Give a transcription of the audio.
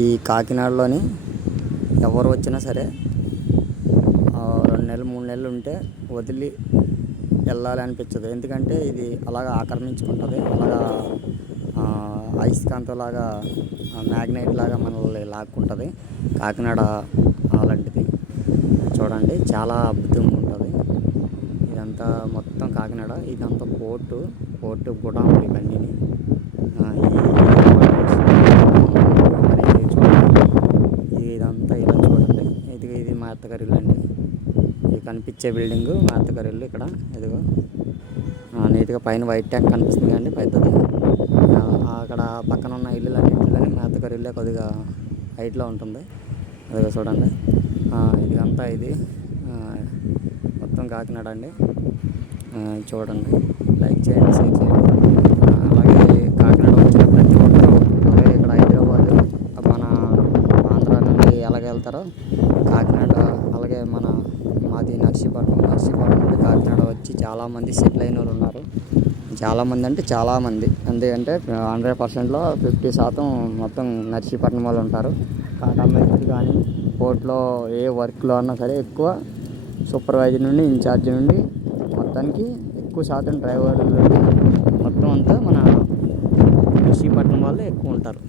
ఈ కాకినాడలోని ఎవరు వచ్చినా సరే 2 నెలలు 3 నెలలు ఉంటే వదిలి వెళ్ళాలి అనిపించదు. ఎందుకంటే ఇది అలాగా ఆక్రమించుకుంటుంది. అలాగా అయస్కాంతంలాగా మ్యాగ్నెట్ లాగా మనల్ని లాక్కుంటుంది కాకినాడ. అలాంటిది చూడండి, చాలా అద్భుతంగా ఉంటుంది. ఇదంతా మొత్తం కాకినాడ. ఇదంతా పోర్టు గుడాములు ఇవన్నీ. మరి చూడండి, ఇదంతా ఇలా చూడండి. ఇది మా అత్తగారి ఇల్లు అండి. ఇది కనిపించే బిల్డింగ్ మా అత్తగారి ఇల్లు. ఇక్కడ ఇదిగో నీట్గా పైన వైట్ ట్యాంక్ కనిపిస్తుంది అండి, పెద్దది. అక్కడ పక్కన ఉన్న ఇల్లులన్నింటిలోని మా అత్తగారి ఇల్లే కొద్దిగా హైట్లో ఉంటుంది. అదిగో చూడండి. ఇదంతా ఇది మొత్తం కాకినాడ అండి. చూడండి, లైక్ చేయండి, షేర్ చేయండి. అలాగే కాకినాడ వచ్చిన ప్రతి ఒక్కరూ, అలాగే ఇక్కడ హైదరాబాద్ మన ఆంధ్ర నుండి ఎలాగ వెళ్తారో కాకినాడ, అలాగే మాది నర్సీపట్నం నుండి కాకినాడ వచ్చి చాలామంది సెటిల్ అయిన వాళ్ళు ఉన్నారు. చాలామంది అంటే చాలామంది, ఎందుకంటే 100%లో 50% మొత్తం నర్సీపట్నం వాళ్ళు ఉంటారు. టాటా మేస్త్రి కానీ పోర్ట్లో ఏ వర్క్లో అన్నా సరే ఎక్కువ సూపర్వైజర్ నుండి ఇన్ఛార్జ్ నుండి మొత్తానికి ఎక్కువ శాతం డ్రైవర్ల నుండి మొత్తం అంతా మన నర్సీపట్నం వాళ్ళే ఎక్కువ ఉంటారు.